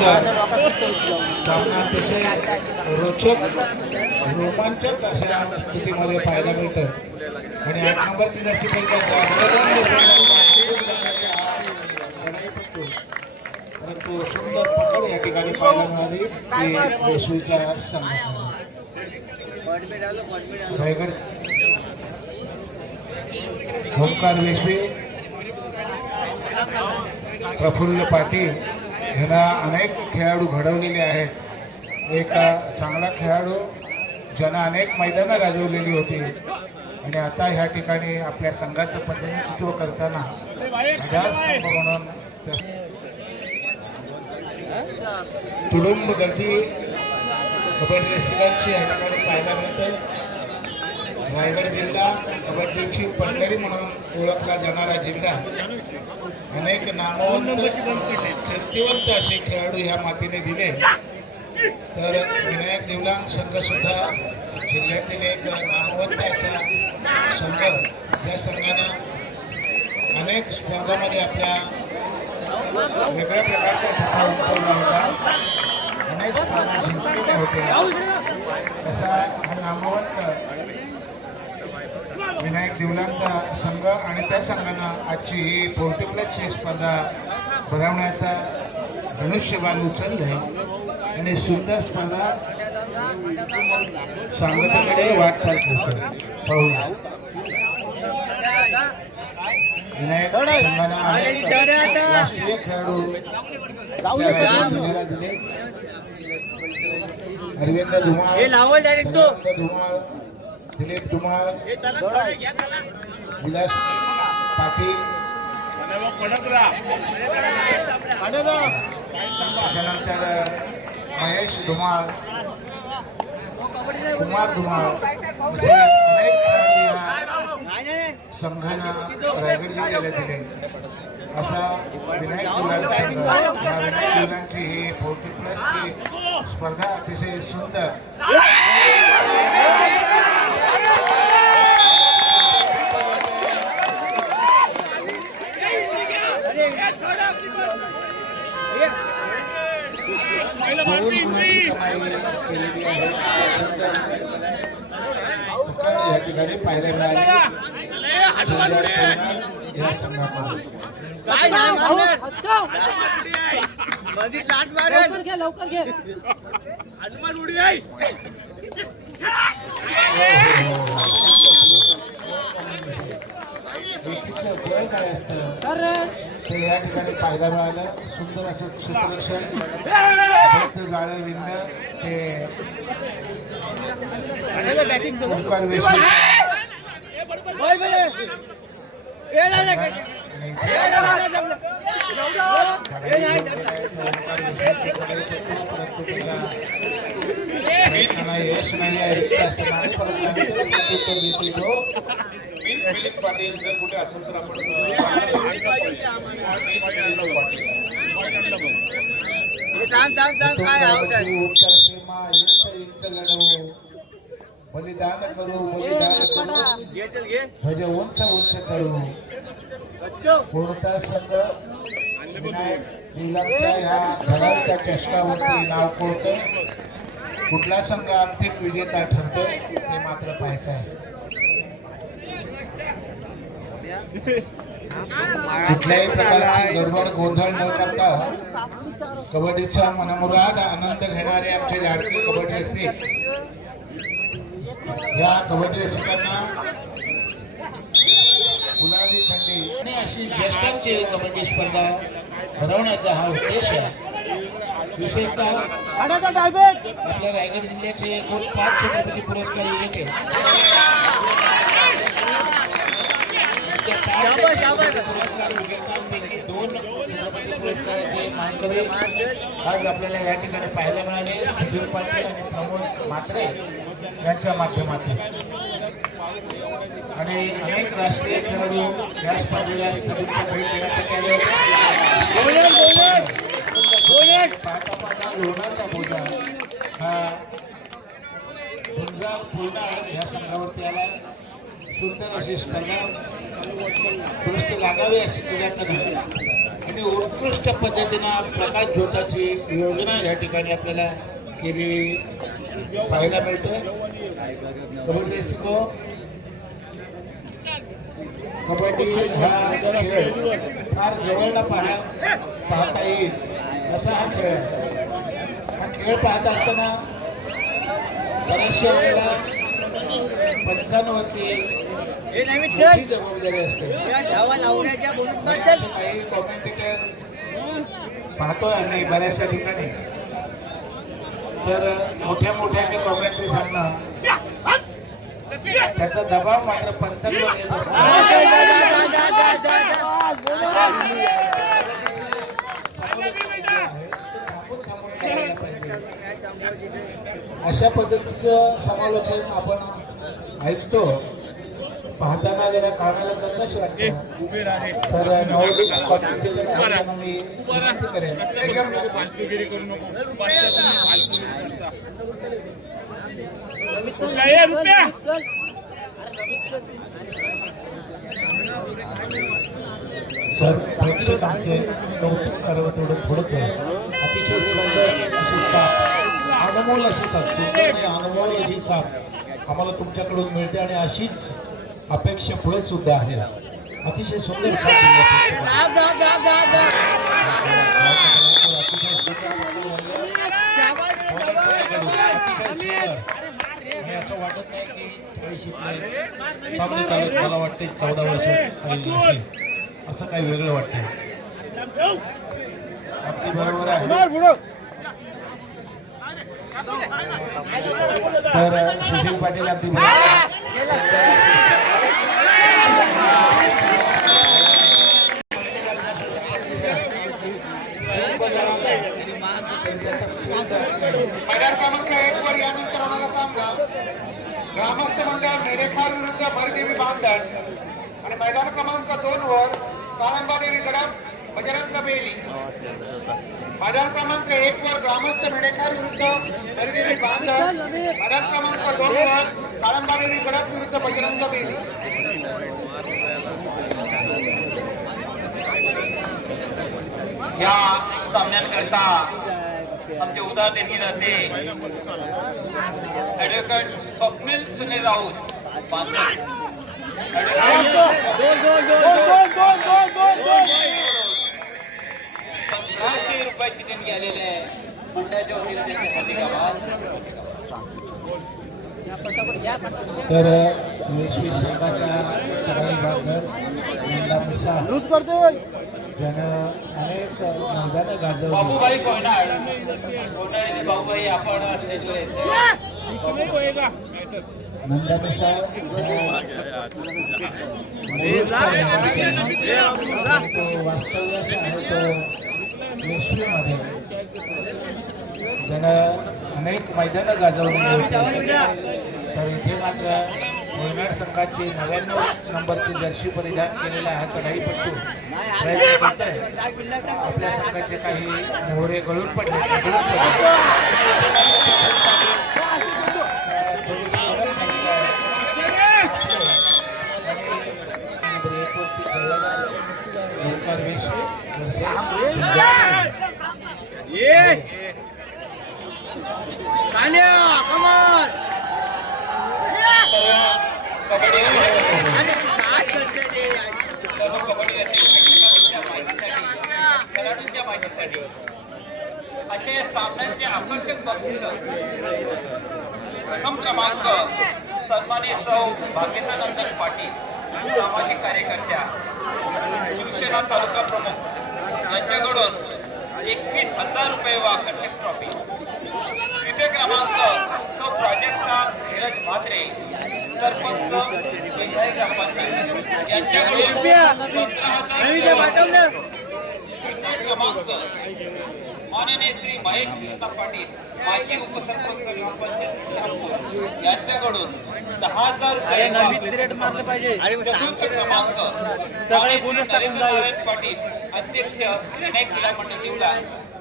सामना अतिशय रोचक रोमांचक अशा स्थितीमध्ये पाहायला मिळतं आणि 8 नंबरची जशी परंतु सुंदर पकड या ठिकाणी पाहायला मिळाली ती वेसूळच्या संघाला. रायगड ओंकार वेशवी, प्रफुल्ल पाटील यांना अनेक खेळाडू घडवलेले आहेत. एक चांगला खेळाडू ज्यानं अनेक मैदानं गाजवलेली होती आणि आता ह्या ठिकाणी आपल्या संघाचं प्रतिनिधित्व करताना म्हणून तुडुंब गर्दी कबड्डी रसिकांची या ठिकाणी पाहायला मिळते. रायगड जिल्हा कबड्डीची पंढरी म्हणून ओळखला जाणारा जिल्हा, अनेक नामवंत कीर्तिवंत असे खेळाडू ह्या मातीने दिले. तर विनायक देवलांग संघ सुद्धा जिल्ह्यातील एक नामवंत असा संघ, या संघानं अनेक स्पर्धांमध्ये आपल्या वेगळ्या प्रकारचा ठसा उमटवला होता, अनेक स्पर्धा जिंकलेल्या होत्या. असा हा नामवंत विनायक देवलांचा संघ आणि त्या संघानं आजची ही पोर्टिब्लेटची स्पर्धा भरवण्याचा धनुष्यबाण उचलले आणि सुंदर स्पर्धा सांगतेकडे वाटचाल करते. पाहूया विनायक संघानं राष्ट्रीय खेळाडू जिल्ह्याला दिले. अरविंद धुमाळ, दिलीप धुमाळ, विलास पाटील, त्याच्यानंतर महेश धुमाळ, कुमार धुमाळ असे अनेक खेळाडू संघानं रायगड जिल्ह्याला दिले. असा विनायक देवलांग संघ, या विनायक देवलांची ही 40+ स्पर्धा अतिशय सुंदर या ठिकाणी पाहायला मिळाले. या संघाकडून काय असतं ते या ठिकाणी पाहायला मिळालं. सुंदर असं क्षेत्ररक्षण, जाळे विंद ते ओंकार वेशवी यश नाही आहे, रिक्त असताना पाटील जर कुठे असेल तर आपण बलिदान करू, बलिदान करू, ध्वज उंच उंच चढू. कोणता संघ विनायक देवलांच्या ह्या झळाळत्या चषकावरती नाव कोरतोय, कुठला संघ अंतिम विजेता ठरतोय ते मात्र पाहायचं आहे. कुठल्याही प्रकारची गडबड गोंधळ न करता कबड्डीचा मनमुराद आनंद घेणारे आमचे लाडके कबड्डी रसिक, या कबड्डी रसिकांना गुलाबी थंडी आणि अशी ज्येष्ठांची कबड्डी स्पर्धा भरवण्याचा हा उद्देश आहे. विशेषतः आपल्या रायगड जिल्ह्याचे एकूण 5 छत्रपती पुरस्कार येते. पुरस्कार विजेत्यांपैकी 2 छत्रपती पुरस्काराचे मानकरी आज आपल्याला या ठिकाणी पाहायला मिळाले. सुधीर पाटील आणि प्रमोद म्हात्रे यांच्या माध्यमातून आणि अनेक राष्ट्रीय खेळाडू या स्पर्धेला सदिच्छा भेट देण्यासाठी आले होते. पाहता लोणाचा बोजा हा झुंजार पूर्णा या संघावरती आला. सुंदर अशी स्पर्धा दृष्टी लागावी अशी क्रीडातनं आणि उत्कृष्ट पद्धतीनं प्रकाश झोताची योजना या ठिकाणी आपल्याला केलेली पाहायला मिळते. कबड्डी शिको, कबड्डी हा खेळ फार जवळला पाहता येईल असा हा खेळ आहे. हा खेळ पाहत असताना बऱ्याचशा वेळेला पंचांवरती मोठी जबाबदारी असते. काही कॉमेंटेटर पाहतोय आणि बऱ्याचशा ठिकाणी तर मोठ्या मोठ्याने कॉमेंट्री सांगणं त्याचा दबाव मात्र पंचांवर येत असतो. अशा पद्धतीचं समालोचन आपण ऐकतो पाहताना जरा कानाला कशी वाटतं. तर नवोदित कॉमेंटेटर मी विनंती करेन सर प्रेक्षकांचे कौतुक करावं तेवढं थोडंच आहे. अतिशय सुंदर अशी साथ, अनमोल अशी साथ, सुंदर आणि अनमोल अशी साथ आम्हाला तुमच्याकडून मिळते आणि अशीच अपेक्षा पुढे सुद्धा आहे. अतिशय सुंदर साथ आणि असं वाटत नाही की 40 सामने चालत मला वाटते 14 वर्ष असं काही वेगळं वाटतं. अगदी बरोबर आहे. तर सुशील पाटील अगदी मैदान क्रमांक 1 वर यानंतर होणारा सामना ग्रामस्थ मंडळ मेढेखार विरुद्ध भरदेवी बांधण आणि मैदान क्रमांक 2 वर काळंबादेवी गडप बजरंग बेली. मैदान क्रमांक 1 वर ग्रामस्थ मेढेखार विरुद्ध भरदेवी बांधण, मैदान क्रमांक 2 वर काळंबादेवी गडप विरुद्ध बजरंग बेली. या सामन्यांकरता आमचे उदा देण्यात जाते ॲडव्होकेट स्वप्नील सुनील राऊत बांधण. 1500 रुपयाची देणगी आलेली आहे मंडळाच्या वतीने त्यांच्या हाती गावात. तर यशवी संघाच्या सगळ्या भागधर ज्यानं अनेक मैदानं गाजवली. बाबूभाई कोयनाड कोयनाड बाबूभाई आपण स्टेजवर यायचं. नंदामिसा वास्तव्यास आहे तो यशवीमध्ये ज्यानं अनेक मैदानं गाजवलेली होती. तर इथे मात्र कोयनाड संघाची 99 नंबरची जर्सी परिधान केलेला हा चढाईपट्टू प्रयत्न करतोय. आपल्या संघाचे काही मोहरे गळून पडले खेळाडूंच्या माहितीसाठी आजच्या या सामन्यांचे आकर्षक बक्षीस. प्रथम क्रमांक सन्मानित सौ भाग्यतानंदन पाटील, सामाजिक कार्यकर्त्या, शिवसेना तालुका प्रमुख यांच्याकडून 21,000 रुपये व आकर्षक ट्रॉफी. द्वितीय क्रमांक सौ प्राजक्ता धीरज म्हात्रे, सरपंच वेंधाई ग्रामपंचायत यांच्याकडून 15,000. तृतीय क्रमांक माननीय श्री महेश कृष्णा पाटील, माजी उपसरपंच ग्रामपंचायत शहापूर यांच्याकडून 10,000 रुपये. चतुर्थ क्रमांक नारायण पाटील, अध्यक्ष विनायक क्रीडा मंडळ जिल्हा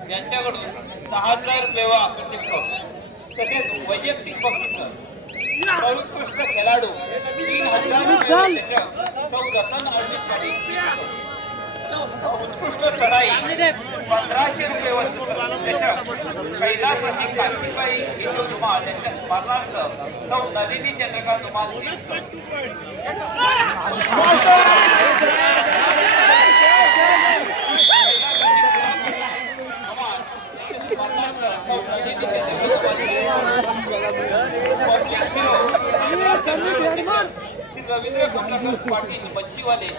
यांच्याकडून 10,000 रुपये व आकर्षक ट्रॉफी. तसेच वैयक्तिक बक्षीस सर्वोत्कृष्ट खेळाडू 3,000 रुपये. सौ रतन अर्जुन पाटील उत्कृष्ट चढाई 1500 रुपये वस्तू चषक कैलास रसिक काशीबाई केशव धुमाळ यांच्या स्मरणार्थ सौ नलिनी चंद्रकांत धुमाळ श्री रवींद्र कमलाकर पाटील मच्छीवाले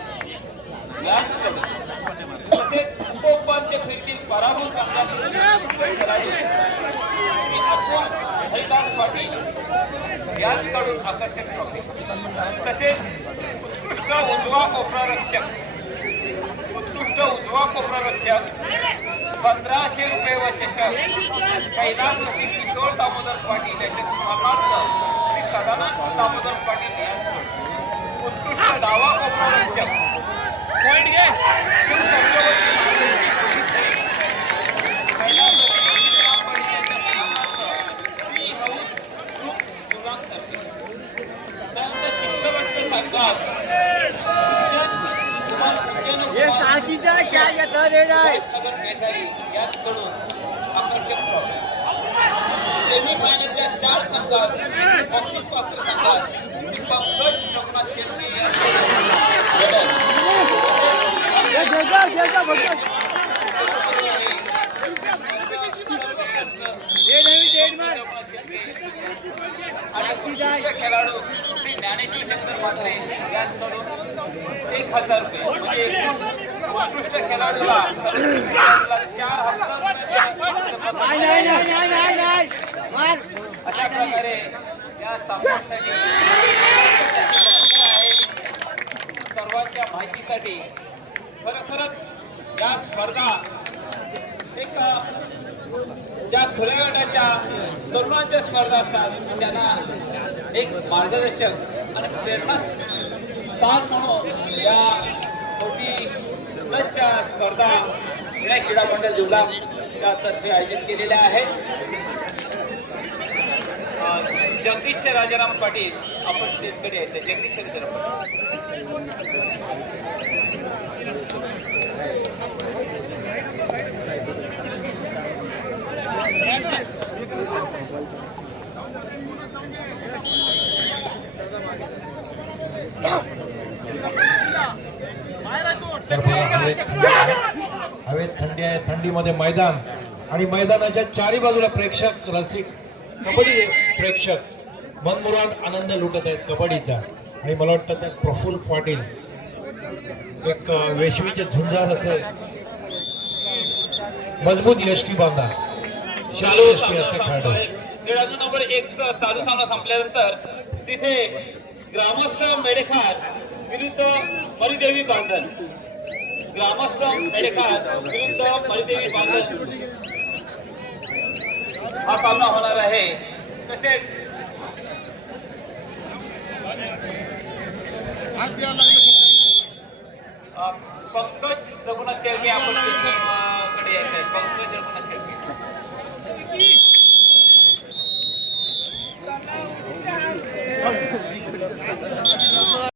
यांच्याकडून तसेच उपोपाध्य फिरतील पराभूत संघातील हरिदास पाटील यांच्याकडून आकर्षक ट्रॉफी तसेच उत्कृष्ट उजवा कोपरा रक्षक 1500 रुपये व चषक कैलास रसिक किशोर दामोदर पाटील यांच्या स्मरणार्थ श्री सदानंद दामोदर पाटील यांच्याकडून उत्कृष्ट डावा कोपरा रक्षक सेमीफायनलच्या 4 संघात बक्षीस पात्र संघात पंकज रघुनाथ शेट्टी आणि खेळाडू श्री ज्ञानेश्वर शंकर म्हात्रे यांच्याकडून 1000 रुपये म्हणजे उत्कृष्ट खेळाडूला 4,000 अशा प्रकारे या सामन्यासाठी सर्वांच्या माहितीसाठी खरोखरच या स्पर्धा एक ज्या खुल्या गटाच्या तरुणांच्या स्पर्धा असतात त्यांना एक मार्गदर्शक आणि प्रेरणा स्थान म्हणून या मोठी लसच्या स्पर्धा विनायक क्रीडा मंडळ जिल्हा तर्फे आयोजित केलेल्या आहेत. जगदीश राजाराम पाटील आपण स्टेजकडे आहेत. जगदीश राजाराम हवेत थंडी आहे. थंडीमध्ये मैदान आणि मैदानाच्या चारी बाजूला प्रेक्षक रसिक कबड्डी प्रेक्षक मनमुराद आनंद लुटत आहेत कबड्डीचा. आणि मला वाटतं त्यात प्रफुल्ल पाटील एक वेशवीचे झुंजार असे मजबूत यष्टी बांधा शालू यष्टी असे खेळाडू. खेळाडू नंबर 1 चालू सामना संपल्यानंतर तिथे ग्रामस्थ मेडेखार विरुद्ध मरिदेवी बांधन. ग्रामस्थ मेडेखार विरुद्ध मरिदेवी बांधन हा सामना होणार आहे. तसेच पंकज रघुनाथ शेळके आपण कडे यायचं आहे. पंकज रघुनाथ शेळके